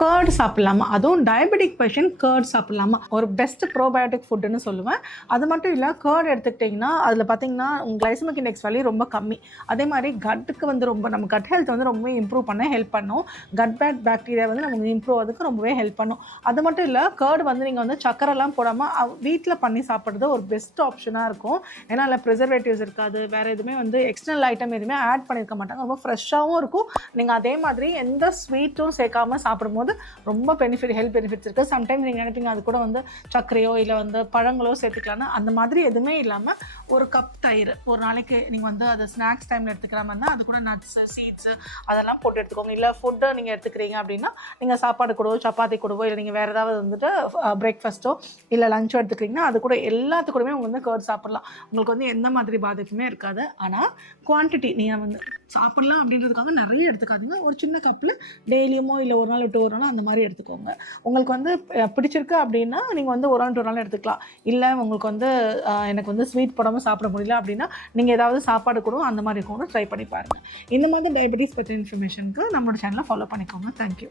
Curd சாப்பிட்லாமா, அதுவும் diabetic patient curd சாப்பிட்லாமா, ஒரு best probiotic ஃபுட்டுன்னு சொல்லுவேன். அது மட்டும் இல்லை, கர்ட் எடுத்துக்கிட்டிங்கன்னா அதில் பார்த்தீங்கன்னா கிளைசமிக் இண்டெக்ஸ் வேல்யூ ரொம்ப கம்மி. அதே மாதிரி கட்டுக்கு வந்து ரொம்ப நம்ம கட் ஹெல்த் வந்து ரொம்ப இம்ப்ரூவ் பண்ண ஹெல்ப் பண்ணும். கட் பேட் பாக்டீரியா வந்து நமக்கு இம்ப்ரூவ் ஆகிறதுக்கு ரொம்பவே ஹெல்ப் பண்ணும். அது மட்டும் இல்லை, கர்ட் வந்து நீங்கள் வந்து சக்கரைலாம் போடாமல் வீட்டில் பண்ணி சாப்பிட்றது ஒரு பெஸ்ட் ஆப்ஷனாக இருக்கும். ஏன்னா அதில் ப்ரிசர்வேட்டிவ்ஸ் இருக்காது, வேறு எதுவுமே வந்து எக்ஸ்டர்னல் ஐட்டம் எதுவுமே ஆட் பண்ணியிருக்க மாட்டாங்க. ரொம்ப ஃப்ரெஷ்ஷாகவும் இருக்கும். நீங்கள் அதே மாதிரி எந்த ஸ்வீட்டும் சேர்க்காமல் சாப்பிடும்போது ரொம்ப ஹெல்த் பெனிஃபிட்ஸ் இருக்குது. சம்டைம்ஸ் நீங்கள் நினைப்பீங்க அது கூட வந்து சர்க்கரையோ இல்லை வந்து பழங்களோ சேர்த்துக்கலான்னு. அந்த மாதிரி எதுவுமே இல்லாமல் ஒரு கப் தயிர் ஒரு நாளைக்கு நீங்கள் வந்து அது ஸ்நாக்ஸ் டைமில் எடுத்துக்கிற மாதிரி தான், அது கூட நட்ஸு சீட்ஸு அதெல்லாம் போட்டு எடுத்துக்கோங்க. இல்லை ஃபுட்டை நீங்கள் எடுத்துக்கிறீங்க அப்படின்னா நீங்கள் சாப்பாடு கூடவோ சப்பாத்தி கூடவோ இல்லை நீங்கள் வேறு ஏதாவது வந்துட்டு பிரேக்ஃபாஸ்ட்டோ இல்லை லஞ்சோ எடுத்துக்கிறீங்கன்னா அது கூட எல்லாத்து கூடவே உங்களுக்கு வந்து கர்ட் சாப்பிட்லாம். உங்களுக்கு வந்து எந்த மாதிரி பாதிப்புமே இருக்காது. ஆனால் குவான்டிட்டி நீங்கள் வந்து சாப்பிட்லாம் அப்படின்றதுக்காக நிறைய எடுத்துக்காதீங்க. ஒரு சின்ன கப்பில் டெய்லியுமோ இல்லை ஒரு நாள் விட்டு ஒரு நாள் அந்த மாதிரி எடுத்துக்கோங்க. உங்களுக்கு வந்து பிடிச்சிருக்கு அப்படின்னா நீங்கள் வந்து ஒரு நாள் விட்டு ஒரு நாள் எடுத்துக்கலாம். இல்லை உங்களுக்கு வந்து எனக்கு வந்து ஸ்வீட் போடாமல் சாப்பிட முடியல அப்படின்னா நீங்கள் ஏதாவது சாப்பாடு கூட அந்த மாதிரி கூட ட்ரை பண்ணி பாருங்கள். இந்த மாதிரி டயபெட்டிஸ் பற்றி இன்ஃபர்மேஷனுக்கு நம்மளோட சேனலை ஃபாலோ பண்ணிக்கோங்க. தேங்க்யூ.